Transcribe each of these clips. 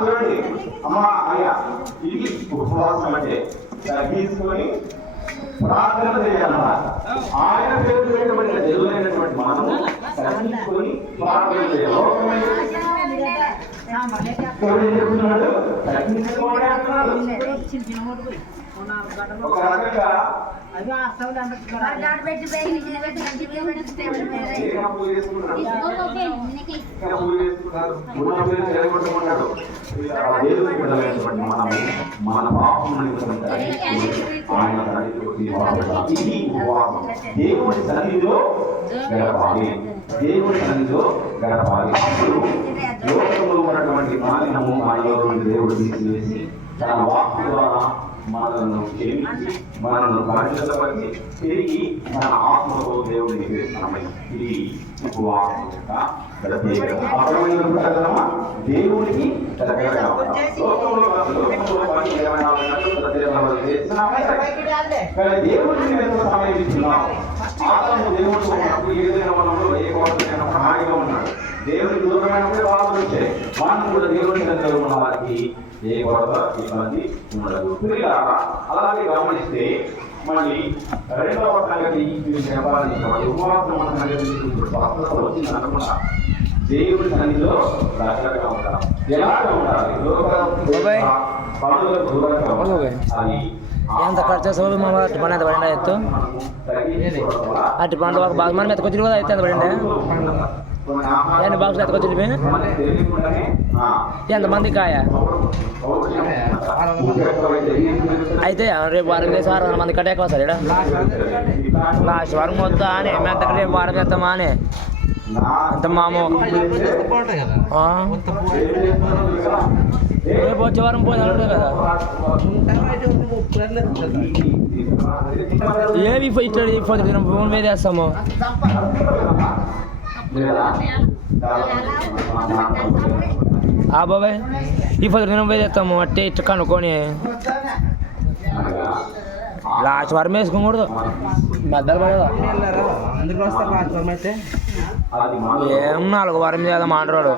చూడండి అమ్మా అయ్యా, ఇది ఉపవాసం అంటే తగ్గించుకొని ప్రార్థన చేయాలన్నమాట. ఆయన పేరు పెట్టబడిన దేవులైనటువంటి మనము తగ్గించుకొని ప్రార్థన చేయాలి. చెప్తున్నాడు తగ్గించుకోవడే అంటున్నాడు. ఒక రకంగా మన పాపం ఆయన దేవుడి సన్నిధిలో గడపాలి. దేవుడి సన్నిధిలో గడపాలి. లోకంలో ఉన్నటువంటి మాలినము మనలో నుండి దేవుడు తీసివేసి తన వాక్కు ద్వారా మనలను క్షమించి మనను పరిశుద్ధపరిచి తిరిగి మన ఆత్మతో దేవుడిని వేస్తున్నామని ఇది ఉపవాసం యొక్క ప్రత్యేకత. అపరమైనమా దేవుడికి దేవుడిని ఎంత సమయం ఇస్తున్నాం. ఆత్మ దేవుడు ఉన్నప్పుడు ఏదైనా మనలో ఏ కోరికైనా హాయిగా ఉన్నాడు. దేవుడికి దూరమైనప్పుడే బాధలు వచ్చాయి. మనం కూడా దేవుని దగ్గర ఉన్న వారికి ఏ కొరత ఇబ్బంది ఉండదు. అలాగే గమనిస్తే మళ్ళీ రెండవ సంగతి ఉపవాసం వచ్చింది అనుకున్నా దేవుడి సన్నిధిలో రకరగా ఉంటారు. ఎలాగా ఉండాలి? పనులకు దూరంగా ఉండాలి. అది ఎంత ఖర్చు సోలు మా అటు పని ఎంత పడిందా ఎత్తు అటు పండు ఒక బాగా మనం ఎత్తుకొచ్చి కూడా అయితే ఎంత పడిందా ఎన్ని బాక్సులు ఎత్తుకొచ్చి ఎంతమంది కాయ అయితే రేపు వారం చేసి 600 మంది కట్టాక వస్తారు ఇక్కడ లాస్ట్ వారం మొత్తం అని మేము రేపు వారం చేస్తామా అని అంత మామూ రేపు వచ్చే వారం పోయినా కదా ఏవి ఫోన్ మీద వేస్తాము బాబాయ్ ఈ 10 దినం మీద వేస్తాము అట్టే ఇట్లా కనుక్కొని లాస్ట్ వారం వేసుకోకూడదు మధ్యలో పడేదా ఏం 4 వారం చేద్దాం మాట్లాడు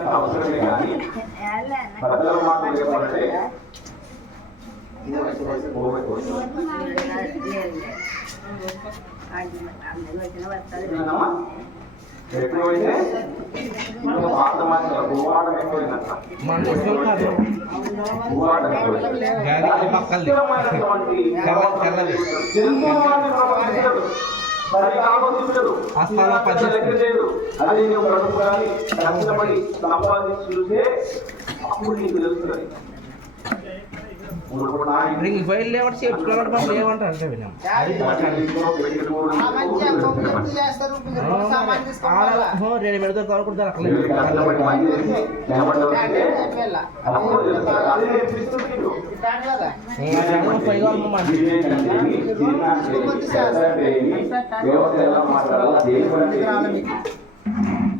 ఎక్కువైతే అదే నువ్వు బ్రతుకుతాని కష్టపడి సంపాదించి చూస్తే అప్పుడు నీకు తెలుస్తుంది. ఫైల్ లేవట్ లేవంటారు రెండు పెడతారు తోడుకుంటారు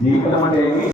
జీవితం అంటే